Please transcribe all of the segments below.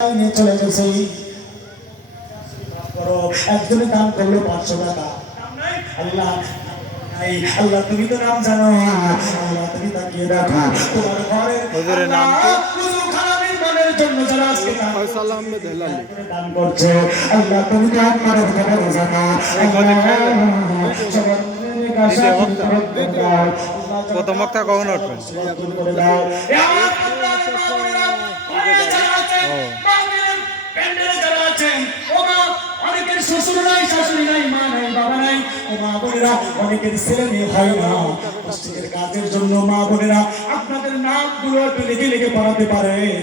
নিয়ে চলে গেছে। একজনে দান করলো 500 টাকা। আল্লাহ আল্লাহ তুমি তো নাম জানো, আল্লাহ তুমি তাকিয়ে রাখো তোমার ঘরে হুজুরের নাম কি? হুজুর খালামির মনের জন্য যারা আজকে ফয়সাল আহমেদ হেলালি দান করছে, আল্লাহ তুমি তো আমার খবর জানো। প্রথম বক্তা কখন উঠবেন? অনেকের শ্বশুর নাই, শাশুড়ি নাই, মা নাই, বাবা নাই, ও মা বোনেরা অনেকের ছেলে মেয়ে হয় না। কষ্টের কাজের জন্য মা বোনেরা আপনাদের নামগুলো একটু লিখে লিখে পড়াতে পারেন।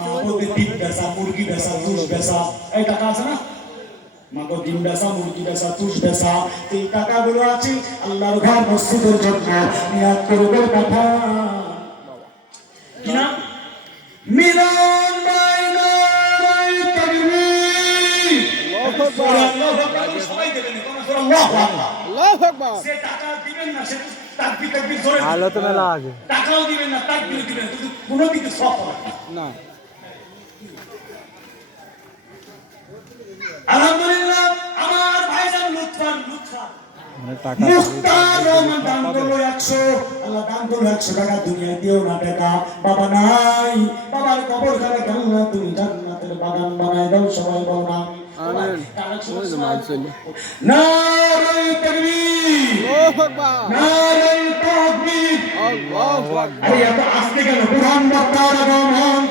মা বলতে ডিম বেচা, মুরগি বেচা, তুষ বেচা, এই টাকা আছে না? মাগো ডিম বেচা, মুরগি বেচা, তুষ বেচা, এই টাকাগুলো আছে আল্লাহর ঘর মসজিদের জন্য নিয়াত করবে কথা। কি নাম? মিলন ভাই নারাই তাকবীর। সবাই দেবেন, আল্লাহু আকবার। সে টাকা দিবেন না, সে তাকবীর তাকবীর জোরে আলো তো মেলা আগে টাকাও দিবেন না, তাকবীর দিবেন, কিন্তু কোনো দিকে সব হবে না। আলহামদুলিল্লাহ আমার ভাইজান লুৎফান টাকা মুখতার রহমান দান করলো 100। আল্লাহ দান করলো 100 টাকা। দুনিয়ায় দিও না টাকা, বাবা নাই, বাবার কবর খানে আল্লাহ তুমি জান্নাতের বাগান বানায় দাও। সবাই বল না আমিন। নারে তাকবীর, আল্লাহু আকবার, নারে তাকবীর, আল্লাহু আকবার। এই এত আস্তে কেন? প্রধান বক্তার আগমন,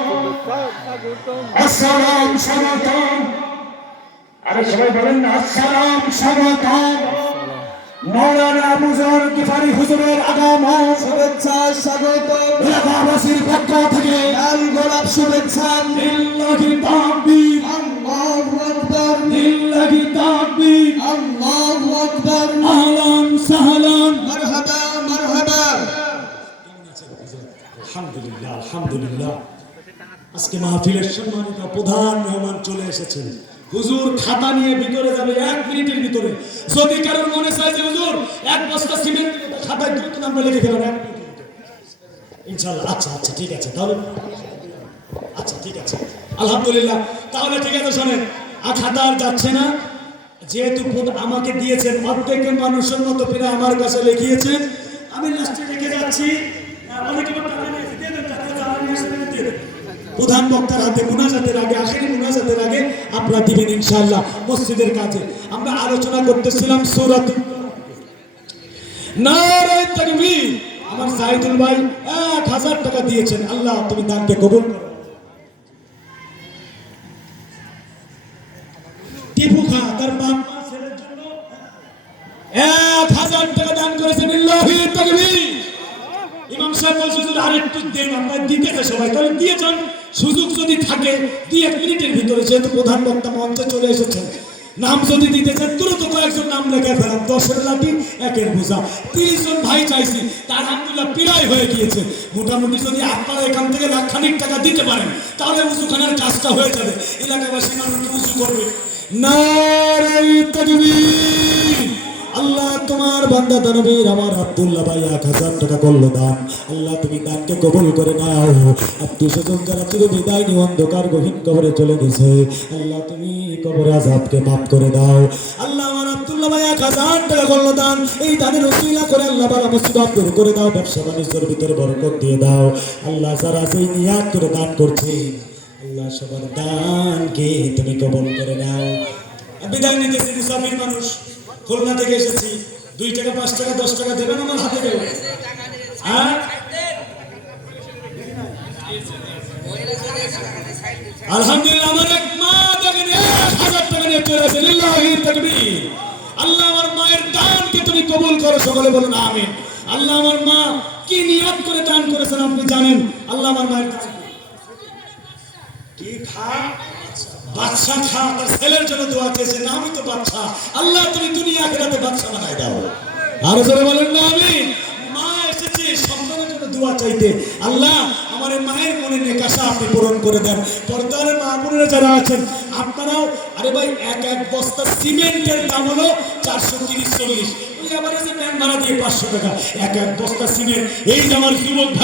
আসসালাম সমর্থন। আরে সবাই বলেন না আসসালাম সমর্থন। মৌলানা আবু যর গিফারি হুজুরের আগমন, শুভেচ্ছা স্বাগত। এলাকাবাসীর পক্ষ থেকে লাল গোলাপ শুভেচ্ছা। লিল্লাহি তাকবীর, আল্লাহু আকবার, লিল্লাহি তাকবীর, আল্লাহু আকবার। আহলান সাহলান, মারহাবা মারহাবা। আলহামদুলিল্লাহ আলহামদুলিল্লাহ। আজকে মাহফিলের সম্মানিত প্রধান মেহমান চলে এসেছেন। হুজুর খাতা নিয়ে ভিতরে যাবে 1 মিনিটের ভিতরে। যদি কারোর মনে চায় যে হুজুর 1 বস্তা সিমেন্ট খাতায় দ্রুত নাম লিখে ফেলেন ইনশাআল্লাহ। আচ্ছা আচ্ছা ঠিক আছে তাহলে, আচ্ছা ঠিক আছে আলহামদুলিল্লাহ। তাহলে ঠিক আছে শোনেন, খাতা আর যাচ্ছে না। যেহেতু আমাকে দিয়েছেন প্রত্যেকের মানুষের মতো ফিরে আমার কাছে লিখিয়েছেন, আমি লাস্টে রেখে যাচ্ছি। অনেকে প্রধান বক্তার হাতে মুনাজাতের আগে, আখেরি মুনাজাতের আগে আপনারা দিবেন ইনশাআল্লাহ মসজিদের কাজে। আমরা আলোচনা করতেছিলাম সূরাত নারে তাকবীর। আমার সাইদুল ভাই 1000 টাকা দিয়েছেন। আল্লাহ তুমি দানকে কবুল করো। টিপু খা তার বাপ মা ছেলের জন্য 1000 টাকা দান করেছেন। লিল্লাহি তাকবীর। ইমাম সাহেব বলছেন আরেকটু দেন, আমরা দিতেছে সবাই, তাহলে দিয়েছেন। সুযোগ যদি থাকে 2-1 মিনিটের ভিতরে, যেহেতু প্রধান বক্তা মঞ্চে চলে এসেছেন, নাম যদি দিতেছেন দ্রুত কয়েকজন নাম লেখে ফেলাম। 10-এর লাঠি 1-এর বোঝা। 30 জন ভাই চাইছি, তার আলহামদুলিল্লাহ প্রায় হয়ে গিয়েছে। মোটামুটি যদি আপনারা এখান থেকে লাখখানিক টাকা দিতে পারেন তাহলে উঁচুখানার কাজটা হয়ে যাবে। এলাকাবাসী মানুষ উঁচু করবে। নারে তাকবীর। আল্লাহ তোমার বান্দা দানবীর আমার আব্দুল্লাহ ভাই 1000 টাকা করলো দান। আল্লাহ তুমি দানকে কবুল করে নাও। আত্মীয় স্বজন যারা চির বিদায় নিয়ে অন্ধকার গহীন কবরে চলে গেছে, আল্লাহ তুমি কবর আযাবকে মাফ করে দাও। আল্লাহ আমার আব্দুল্লাহ ভাই 1000 টাকা করলো দান। এই দানের ওসিলা করে আল্লাহ বালা মুসিবত দূর করে দাও, ব্যবসা বাণিজ্যের ভিতরে বরকত দিয়ে দাও। আল্লাহ যারা সেই নিয়াত করে দান করছে, আল্লাহ সবার দানকে তুমি কবুল করে নাও। বিদায় নিতেছি মুসাফির মানুষ, খুলনা থেকে এসেছি। 2 টাকা 5 টাকা 10 টাকা দেবেন আমার হাতে দেব। আলহামদুলিল্লাহ আমার এক মা দেখেন 1000 টাকা নিয়ে চলে আসে। লিল্লাহি তাকবীর। আল্লাহ আমার মায়ের দানকে তুমি কবুল করো, সকলে বলুন আমিন। আল্লাহ আমার মা কি নিয়ত করে দান করেছেন আপনি জানেন। আল্লাহ আমার মায়ের কি খা বাদশা খা, তার ছেলের জন্য দোয়া চেয়েছে, নামই তো বাদশা। আল্লাহ তুমি দুনিয়া আখিরাতে বাদশা বানায় দাও। আর জোরে বলেন না আমিন। মা এসেছে সন্তানের জন্য দোয়া চাইতে। আল্লাহ আমার মায়ের মনে নেকাশা আপনি পূরণ করে দেন। পর্দার মা বোনেরা যারা আছেন আপনারাও, আরে ভাই 1 বস্তা সিমেন্টের দাম হলো 430-40। ওই আবার এসে ব্যাংক ভাড়া দিয়ে 500 টাকা 1 বস্তা সিমেন্ট। এই যে আমার যুবক ভাই